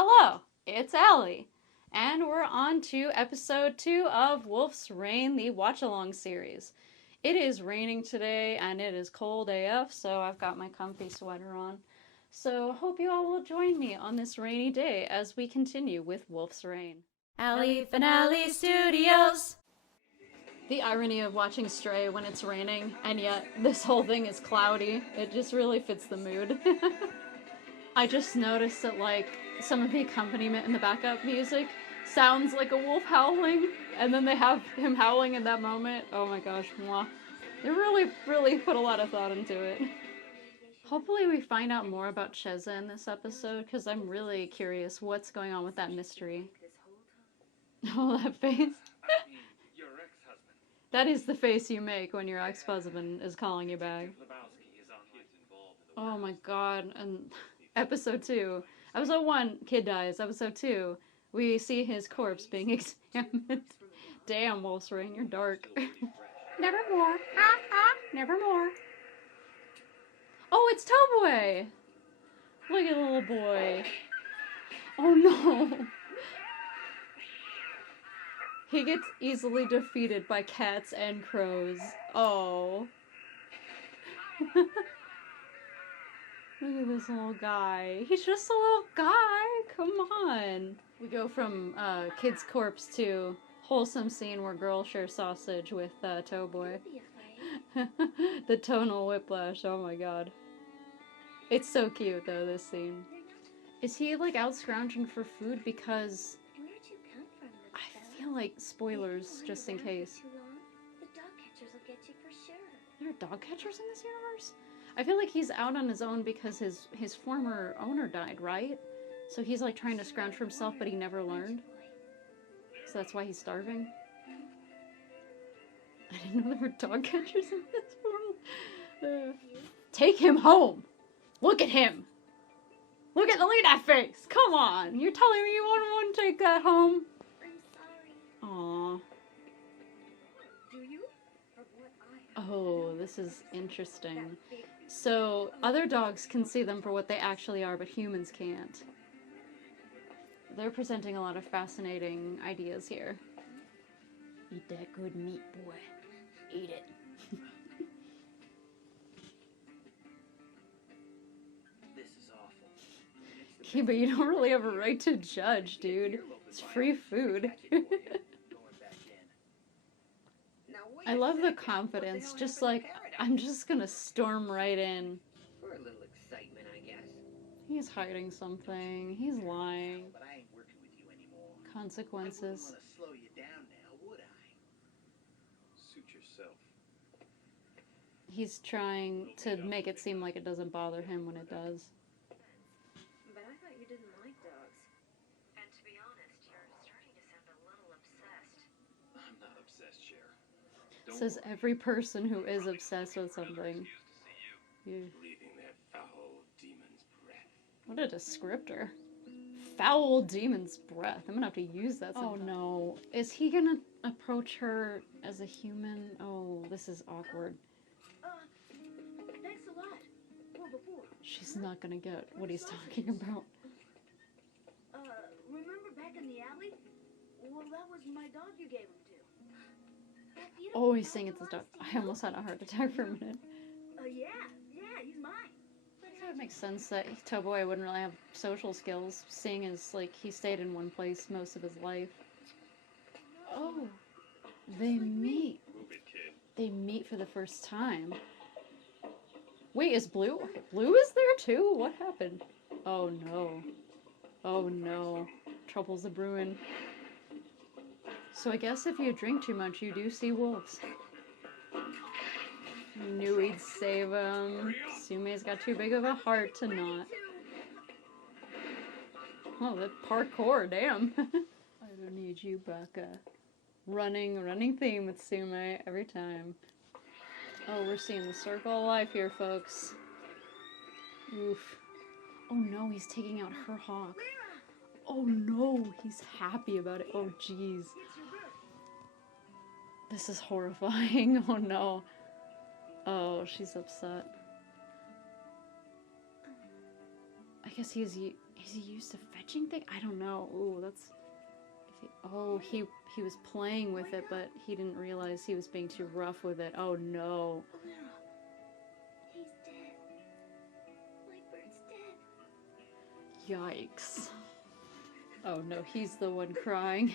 Hello, it's Allie, and we're on to episode 2 of Wolf's Rain, the watch-along series. It is raining today, and it is cold AF, so I've got my comfy sweater on. So hope you all will join me on this rainy day as we continue with Wolf's Rain. Allie Finale Studios! The irony of watching Stray when it's raining, and yet this whole thing is cloudy. It just really fits the mood. I just noticed that, like, some of the accompaniment in the backup music sounds like a wolf howling, and then they have him howling in that moment. Oh my gosh, mwah. They really put a lot of thought into it. Hopefully we find out more about Cheza in this episode, because I'm really curious what's going on with that mystery. Oh, that face. That is the face you make when your ex-husband is calling you back. Oh my god, and episode 2. Episode 1, kid dies. Episode 2, we see his corpse being examined. Damn, Wolf's Rain, you're dark. Nevermore. Nevermore. Oh, it's Toboy! Look at the little boy. Oh no. He gets easily defeated by cats and crows. Oh. Look at this little guy. He's just a little guy. Come on. We go from kid's corpse to wholesome scene where girl shares sausage with Toboy. The tonal whiplash. Oh my god. It's so cute though, this scene. Is he like out scrounging for food because... I feel like spoilers, just in case. The dog catchers will get you for sure. There are dog catchers in this universe? I feel like he's out on his own because his former owner died, right? So he's like trying to scrounge for himself, but he never learned. So that's why he's starving. I didn't know there were dog catchers in this world. Take him home! Look at him! Look at that face! Come on! You're telling me you wouldn't take that home? Aww. Oh, this is interesting. So, other dogs can see them for what they actually are, but humans can't. They're presenting a lot of fascinating ideas here. Eat that good meat, boy. Eat it. This is awful. Okay, but you don't really have a right to judge, dude. It's free food. I love the confidence, just like, I'm just gonna storm right in. For a little excitement, I guess. He's hiding something. He's lying. But I ain't working with you anymore. Consequences. I wouldn't want to slow you down now, would I? Suit yourself. He's trying to make it seem like it doesn't bother him when it does. But I thought you didn't like dogs. And to be honest, you're starting to sound a little obsessed. I'm not obsessed, Cher. Says every person who is obsessed with something. Breathing that foul demon's breath. What a descriptor. Foul demon's breath. I'm gonna have to use that sometime. Oh no. Is he gonna approach her as a human? Oh, this is awkward. Thanks a lot. Well, before. She's not gonna get what he's talking about. Remember back in the alley? Well, that was my dog you gave him to. Oh, he's saying it's his dog. I almost had a heart attack for a minute. Yeah, he's mine. So it makes sense that Toboy wouldn't really have social skills, seeing as, like, he stayed in one place most of his life. Oh, they meet. They meet for the first time. Wait, is Blue? Blue is there too? What happened? Oh no. Oh no. Trouble's a brewing. So I guess if you drink too much, you do see wolves. Knew he'd save him. Sumei's got too big of a heart to not. Oh, that parkour, damn. I don't need you, Baka. Running theme with Sumei every time. Oh, we're seeing the circle of life here, folks. Oof. Oh no, he's taking out her hawk. Oh no, he's happy about it. Oh jeez. This is horrifying. Oh no. Oh, she's upset. I guess Is he used to fetching things? I don't know. Ooh, that's... Oh, he was playing with it, but he didn't realize he was being too rough with it. Oh no. He's dead. Lightbird's dead. Yikes. Oh no, he's the one crying.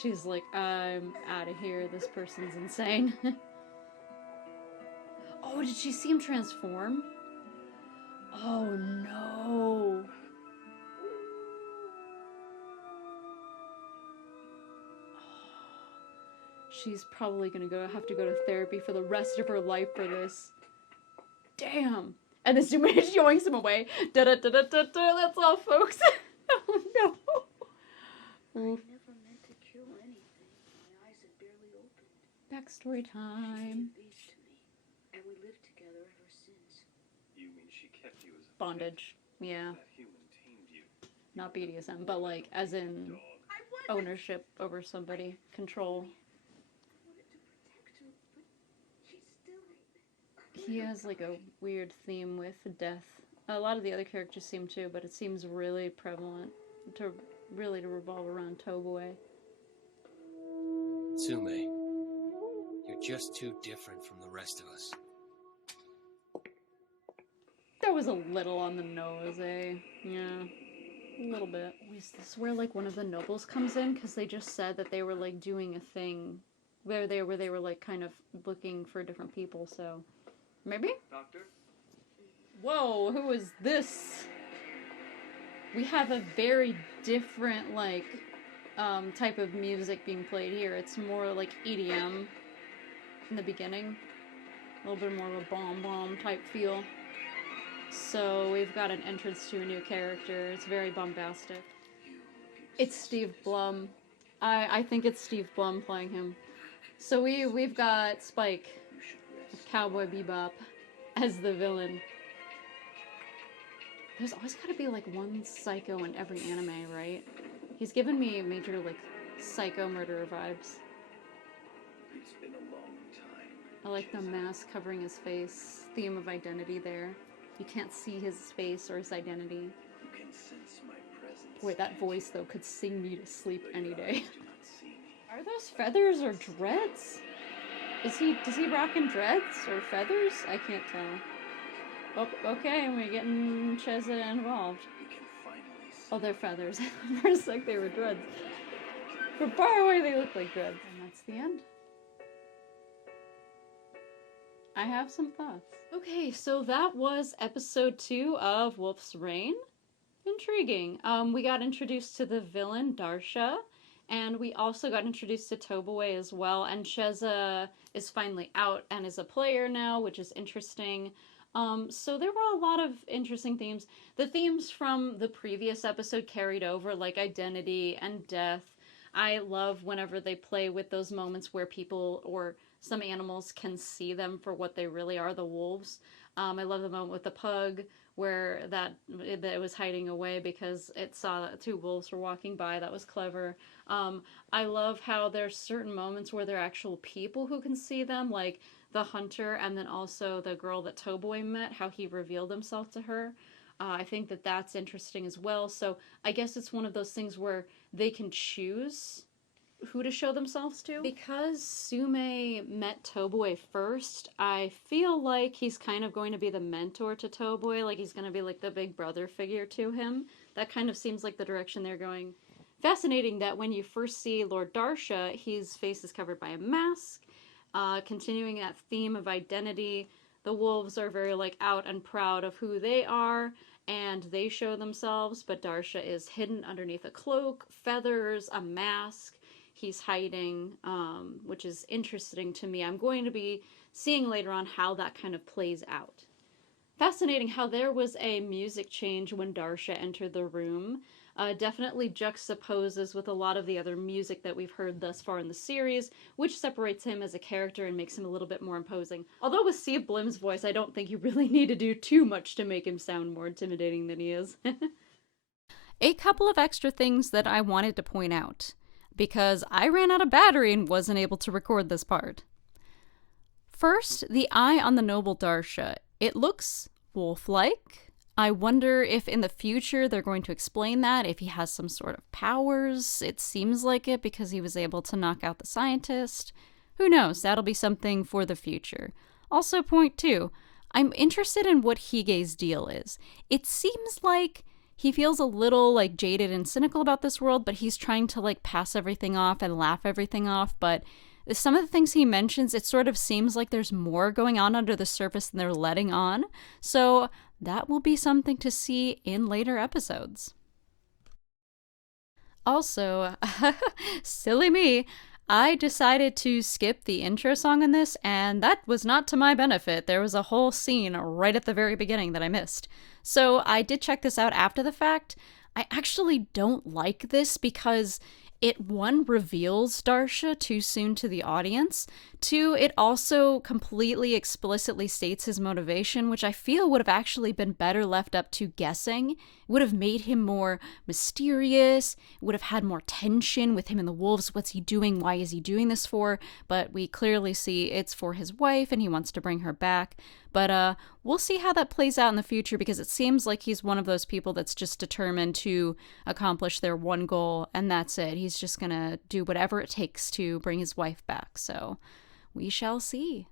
She's like, I'm out of here. This person's insane. Oh, did she see him transform? Oh no. She's probably gonna have to go to therapy for the rest of her life for this. Damn. And then Sume yoinks him away. Da-da-da-da-da-da. That's all, folks. Oh no. I never meant to kill anything. My eyes had barely opened. Backstory time. She's a beast to me, and we lived together ever since. You mean she kept you as a Bondage. Yeah. That human tamed you. Not BDSM, but like, as in Dog. ownership over somebody. Control. I wanted to protect her, but she's still... He has like a weird theme with death. A lot of the other characters seem to, but it seems really prevalent to revolve around Toboe. Tsume, you're just too different from the rest of us. That was a little on the nose, eh? Yeah, a little bit. Is this where like one of the nobles comes in? Because they just said that they were like doing a thing where they were like kind of looking for different people. So maybe. Doctor? Whoa, who is this? We have a very different, like, type of music being played here. It's more like EDM in the beginning. A little bit more of a bomb type feel. So we've got an entrance to a new character. It's very bombastic. It's Steve Blum. I think it's Steve Blum playing him. So we've got Spike, Cowboy Bebop, as the villain. There's always got to be like one psycho in every anime, right? He's given me major like psycho murderer vibes. It's been a long time. I like the mask covering his face. Theme of identity there. You can't see his face or his identity. You can sense my presence. Wait, that voice though could sing me to sleep But any your day. eyes do not see me. Are those feathers or dreads? Does he rockin' dreads or feathers? I can't tell. Oh, okay, we're getting Cheza involved. You can finally see. Oh, they're feathers. For a sec, they were dreads. From far away, they look like dreads. And that's the end. I have some thoughts. Okay, so that was episode 2 of Wolf's Rain. Intriguing. We got introduced to the villain, Darsha, and we also got introduced to Toboe as well, and Cheza is finally out and is a player now, which is interesting. So there were a lot of interesting themes. The themes from the previous episode carried over, like identity and death. I love whenever they play with those moments where people or some animals can see them for what they really are, the wolves. I love the moment with the pug where it was hiding away because it saw that 2 wolves were walking by. That was clever. I love how there's certain moments where there are actual people who can see them, like the hunter, and then also the girl that Toboe met, how he revealed himself to her. I think that that's interesting as well. So I guess it's one of those things where they can choose who to show themselves to. Because Sume met Toboe first, I feel like he's kind of going to be the mentor to Toboe, like he's going to be like the big brother figure to him. That kind of seems like the direction they're going. Fascinating that when you first see Lord Darsha, his face is covered by a mask. Continuing that theme of identity, the wolves are very like out and proud of who they are, and they show themselves, but Darsha is hidden underneath a cloak, feathers, a mask. He's hiding, which is interesting to me. I'm going to be seeing later on how that kind of plays out. Fascinating how there was a music change when Darsha entered the room. Definitely juxtaposes with a lot of the other music that we've heard thus far in the series, which separates him as a character and makes him a little bit more imposing. Although with Steve Blim's voice, I don't think you really need to do too much to make him sound more intimidating than he is. A couple of extra things that I wanted to point out, because I ran out of battery and wasn't able to record this part. First, the eye on the noble Darsha. It looks wolf-like. I wonder if in the future they're going to explain that, if he has some sort of powers. It seems like it because he was able to knock out the scientist. Who knows? That'll be something for the future. Also, point two, I'm interested in what Hige's deal is. It seems like he feels a little like jaded and cynical about this world, but he's trying to like pass everything off and laugh everything off. But some of the things he mentions, it sort of seems like there's more going on under the surface than they're letting on. So that will be something to see in later episodes. Also, silly me, I decided to skip the intro song in this, and that was not to my benefit. There was a whole scene right at the very beginning that I missed. So I did check this out after the fact. I actually don't like this because it, one, reveals Darsha too soon to the audience. Two, it also completely explicitly states his motivation, which I feel would have actually been better left up to guessing. It would have made him more mysterious. It would have had more tension with him and the wolves. What's he doing? Why is he doing this for? But we clearly see it's for his wife and he wants to bring her back. But we'll see how that plays out in the future because it seems like he's one of those people that's just determined to accomplish their one goal and that's it. He's just gonna do whatever it takes to bring his wife back. So we shall see.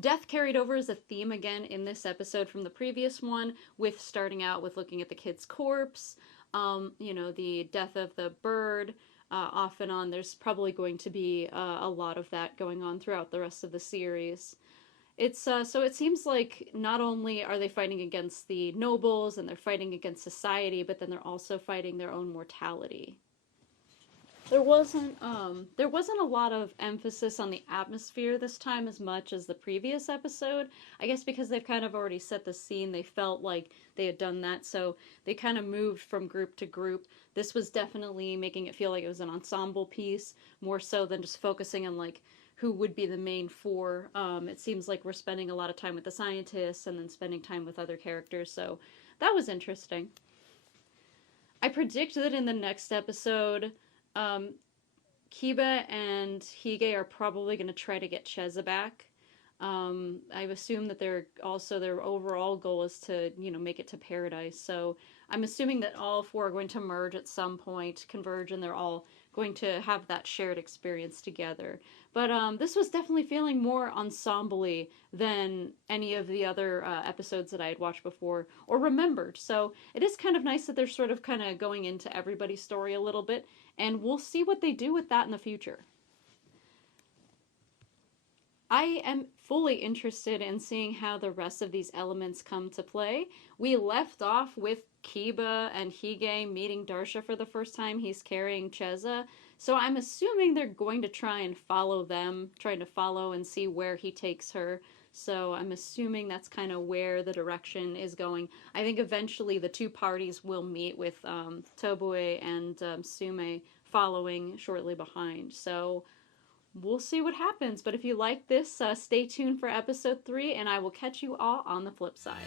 Death carried over as a theme again in this episode from the previous one, with starting out with looking at the kid's corpse, the death of the bird, off and on. There's probably going to be a lot of that going on throughout the rest of the series. It's so it seems like not only are they fighting against the nobles and they're fighting against society, but then they're also fighting their own mortality. There wasn't a lot of emphasis on the atmosphere this time as much as the previous episode. I guess because they've kind of already set the scene, they felt like they had done that, so they kind of moved from group to group. This was definitely making it feel like it was an ensemble piece, more so than just focusing on like who would be the main four. It seems like we're spending a lot of time with the scientists and then spending time with other characters, so that was interesting. I predict that in the next episode, Kiba and Hige are probably going to try to get Cheza back. I assume that their overall goal is to, make it to paradise. So I'm assuming that all four are going to merge at some point, converge, and they're all going to have that shared experience together. But this was definitely feeling more ensemble-y than any of the other episodes that I had watched before or remembered. So it is kind of nice that they're sort of kind of going into everybody's story a little bit, and we'll see what they do with that in the future. I am fully interested in seeing how the rest of these elements come to play. We left off with Kiba and Hige meeting Darsha for the first time. He's carrying Cheza. So I'm assuming they're going to try and follow them, trying to follow and see where he takes her. So I'm assuming that's kind of where the direction is going. I think eventually the two parties will meet with Tobue and Sume following shortly behind. So we'll see what happens. But if you like this, stay tuned for episode 3, and I will catch you all on the flip side.